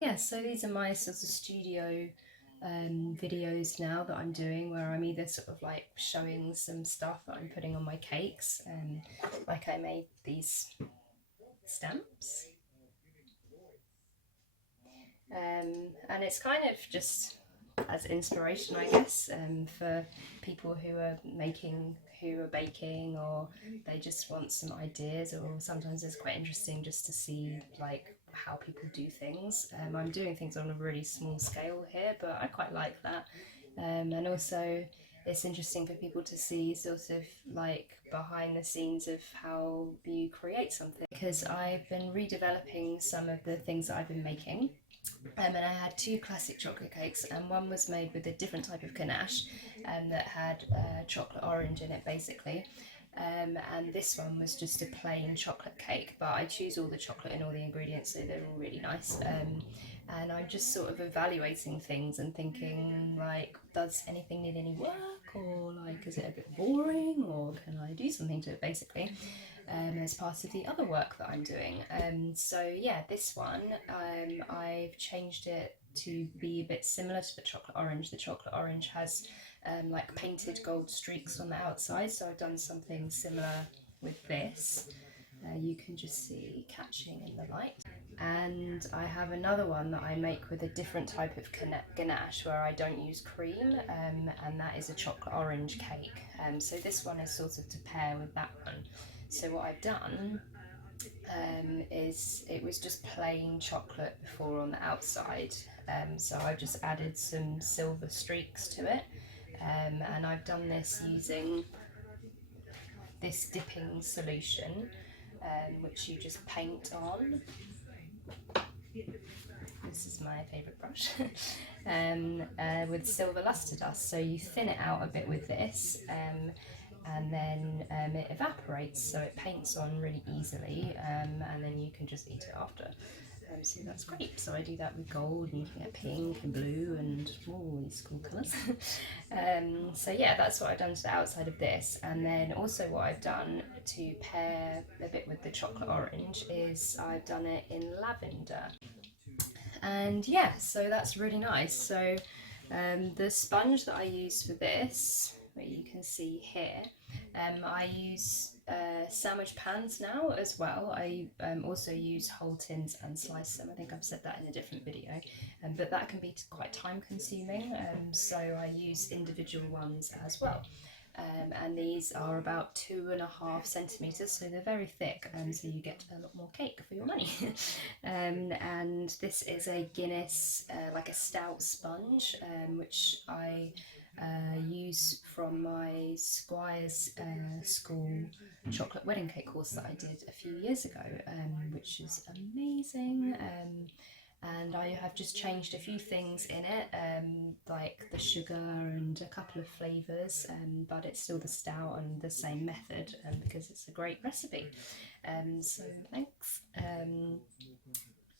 Yeah, so these are my sort of studio videos now that I'm doing, where I'm either sort of like showing some stuff that I'm putting on my cakes, like I made these stamps, and it's kind of just as inspiration, I guess, for people who are baking, or they just want some ideas, or sometimes it's quite interesting just to see like how people do things. I'm doing things on a really small scale here, but I quite like that. And also, it's interesting for people to see sort of like behind the scenes of how you create something, because I've been redeveloping some of the things that I've been making. And I had two classic chocolate cakes, and one was made with a different type of ganache that had chocolate orange in it, basically. And this one was just a plain chocolate cake, but I choose all the chocolate and all the ingredients, so they're all really nice. And I'm just sort of evaluating things and thinking, like, does anything need any work, or like, is it a bit boring, or can I do something to it, basically, as part of the other work that I'm doing. So yeah, this one, I've changed it to be a bit similar to the chocolate orange. The chocolate orange has like painted gold streaks on the outside, so I've done something similar with this. You can just see catching in the light. And I have another one that I make with a different type of ganache, where I don't use cream, and that is a chocolate orange cake. So this one is sort of to pair with that one. So what I've done is, it was just plain chocolate before on the outside, so I've just added some silver streaks to it, and I've done this using this dipping solution, which you just paint on. This is my favourite brush. With silver luster dust. So you thin it out a bit with this, and then it evaporates, so it paints on really easily, and then you can just eat it after. So that's great. So I do that with gold, and you can get pink and blue and all these cool colours. So yeah, that's what I've done to the outside of this. And then also what I've done to pair a bit with the chocolate orange is I've done it in lavender. And yeah, so that's really nice. So the sponge that I use for this, that you can see here, I use sandwich pans now as well. I also use whole tins and slice them. I think I've said that in a different video, but that can be quite time consuming, so I use individual ones as well. And these are about 2.5 centimeters, so they're very thick, so you get a lot more cake for your money. And this is a Guinness, like a stout sponge, which I use from my Squire's school chocolate wedding cake course that I did a few years ago, which is amazing. And I have just changed a few things in it, like the sugar and a couple of flavours, but it's still the stout and the same method, because it's a great recipe. So thanks.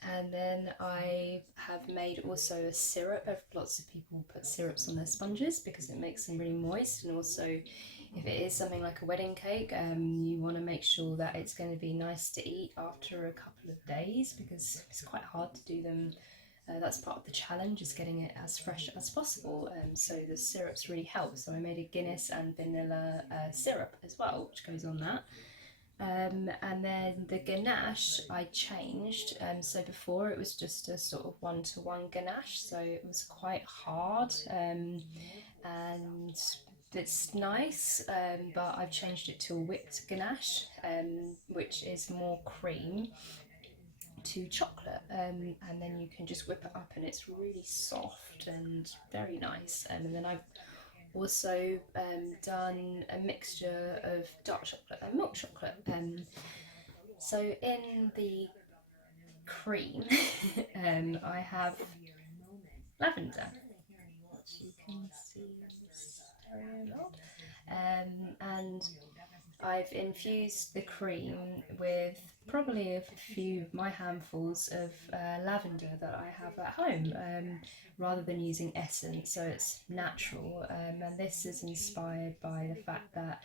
And then I have made also a syrup. Lots of people put syrups on their sponges because it makes them really moist, and also if it is something like a wedding cake, you want to make sure that it's going to be nice to eat after a couple of days, because it's quite hard to do them. That's part of the challenge, is getting it as fresh as possible. So the syrups really help. So I made a Guinness and vanilla syrup as well, which goes on that. And then the ganache I changed. So before it was just a sort of one-to-one ganache, so it was quite hard, and it's nice, but I've changed it to a whipped ganache, which is more cream to chocolate, and then you can just whip it up, and it's really soft and very nice. And then I've also done a mixture of dark chocolate and milk chocolate. So in the cream, I have lavender, which you can see stereo loud. And I've infused the cream with probably a few of my handfuls of lavender that I have at home, rather than using essence, so it's natural. And this is inspired by the fact that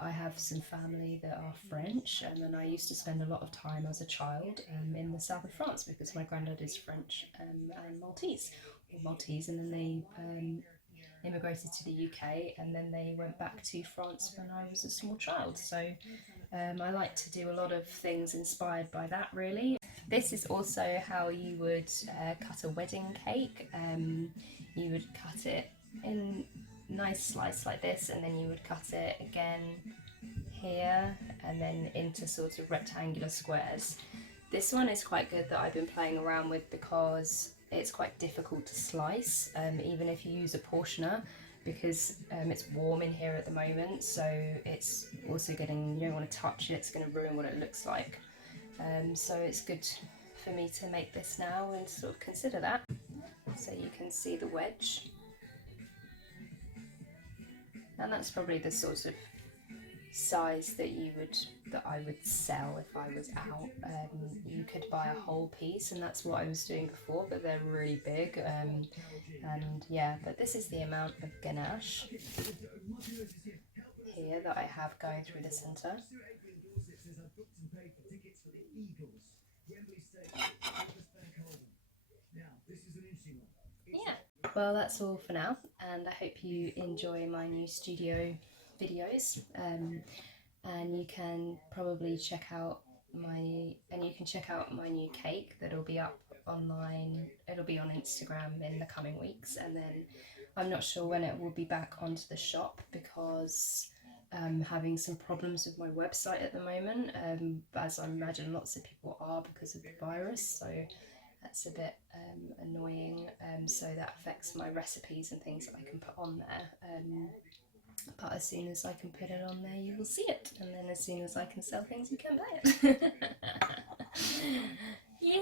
I have some family that are French, and I used to spend a lot of time as a child in the south of France because my granddad is French and Maltese, and then they immigrated to the UK, and then they went back to France when I was a small child. So I like to do a lot of things inspired by that, really. This is also how you would cut a wedding cake. You would cut it in nice slice like this, and then you would cut it again here and then into sort of rectangular squares. This one is quite good that I've been playing around with because it's quite difficult to slice, even if you use a portioner, because it's warm in here at the moment, so it's also you don't want to touch it, it's going to ruin what it looks like. So it's good for me to make this now and sort of consider that. So you can see the wedge, and that's probably the sort of size that I would sell if I was out. You could buy a whole piece, and that's what I was doing before, but they're really big. And yeah, but this is the amount of ganache here that I have going through the centre. Yeah, well, that's all for now, and I hope you enjoy my new studio videos. And you can probably check out my new cake that'll be up online. It'll be on Instagram in the coming weeks, and then I'm not sure when it will be back onto the shop because I'm having some problems with my website at the moment, as I imagine lots of people are because of the virus, so that's a bit annoying. So that affects my recipes and things that I can put on there. But as soon as I can put it on there, you will see it. And then as soon as I can sell things, you can buy it. Yeah.